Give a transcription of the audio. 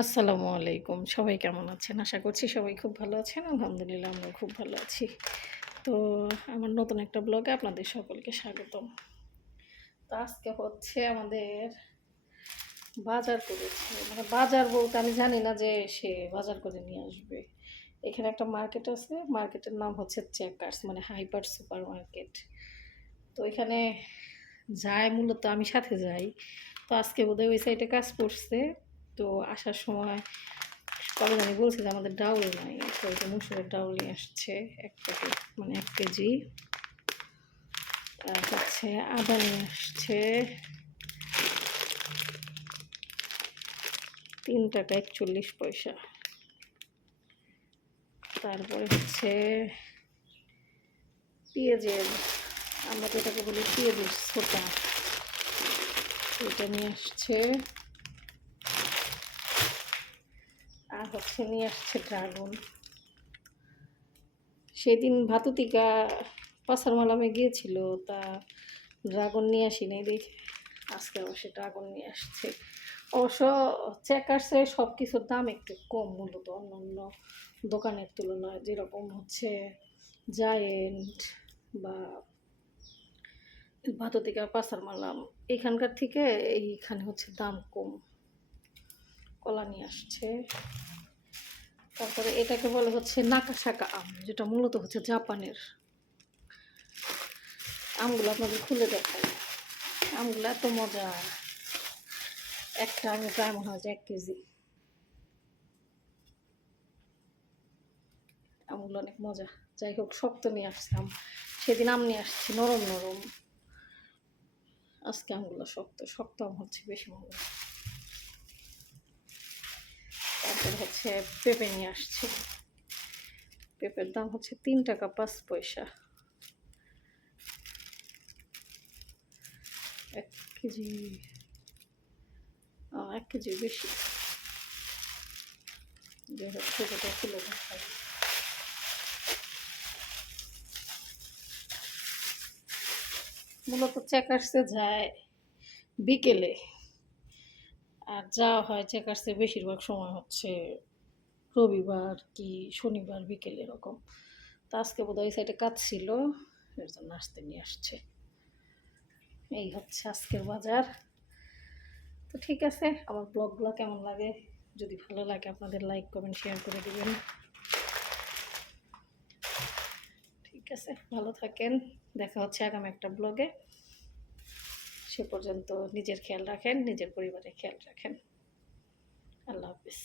আসসালামু আলাইকুম। সবাই কেমন আছেন? আশা করছি সবাই খুব ভালো আছেন। আলহামদুলিল্লাহ আমরাও খুব ভালো আছি। তো আমার নতুন একটা ব্লগে আপনাদের সকলকে স্বাগতম। তো আজকে হচ্ছে আমাদের বাজার করেছে। মানে বাজার বলতে আমি জানি না যে সে বাজার করে নিয়ে আসবে। এখানে একটা মার্কেট আছে। মার্কেটের নাম হচ্ছে চেকার্স মানে হাইপার সুপার মার্কেট। তো এখানে যায় মূলত আমি সাথে যাই। তো আজকে বোধহয় ওই সাইডে কাজ করছে। তো আসার সময় কবে জানি বলছে যে আমাদের ডাউল নাই। তো ওই যে মসুরের ডাউল নিয়ে আসছে ১ প্যাকেট মানে ১ কেজি। আর হচ্ছে আদা নিয়ে আসছে ৳৩.৪১। তারপরে হচ্ছে পেঁয়াজের আমরা যেটাকে বলি পেঁয়াজের ছোটা, এটা নিয়ে আসছে। আর হচ্ছে নিয়ে আসছে ড্রাগন। সেদিন ভাতুতিকা পাসার মালামে গিয়েছিল, তা ড্রাগন নিয়ে আসি নাই দেখে আজকে আবার সে ড্রাগন নিয়ে আসছে। অবশ্য চেকার্সে সব কিছুর দাম একটু কম মূলত অন্যান্য দোকানের তুলনায়, যেরকম হচ্ছে জায়েন্ট বা ভাতুতিকা পাসার মালাম এখানকার থেকে এইখানে হচ্ছে দাম কম। কলা নিয়ে আসছে। তারপরে এটাকে বলে হচ্ছে নাকাশাকা আম, যেটা মূলত হচ্ছে জাপানের। আমগুলো আপনাদের খুলে দেখাই। আমগুলো এত মজা, একটা আমি প্রায় মনে হয় যে ১ কেজি। আমগুলো অনেক মজা। যাই হোক, শক্ত নিয়ে আসছিলাম সেদিন, আম নিয়ে আসছি নরম নরম। আজকে আমগুলো শক্ত শক্ত আম হচ্ছে বেশি মজা। তারপর হচ্ছে পেঁপে নিয়ে আসছি। পেঁপের দাম হচ্ছে ৳৩.৫। ১ কেজি ১ কেজির বেশি। যাই হোক, পেঁপেটা খুলে দেখাই। মূলত চেকার্সে যায় বিকেলে, আর যাওয়া হয় চেকার্সে বেশিরভাগ সময় হচ্ছে রবিবার কি শনিবার বিকেল এরকম। তো আজকে বোধহয় এই সাইডে কাজ ছিল, এর জন্য আসতে নিয়ে আসছে। এই হচ্ছে আজকের বাজার। তো ঠিক আছে, আমার ব্লগগুলো কেমন লাগে, যদি ভালো লাগে আপনাদের লাইক কমেন্ট শেয়ার করে দিবেন। ঠিক আছে, ভালো থাকেন। দেখা হচ্ছে আগামী একটা ব্লগে। সে পর্যন্ত নিজের খেয়াল রাখেন, নিজের পরিবারের খেয়াল রাখেন। আল্লাহ হাফিজ।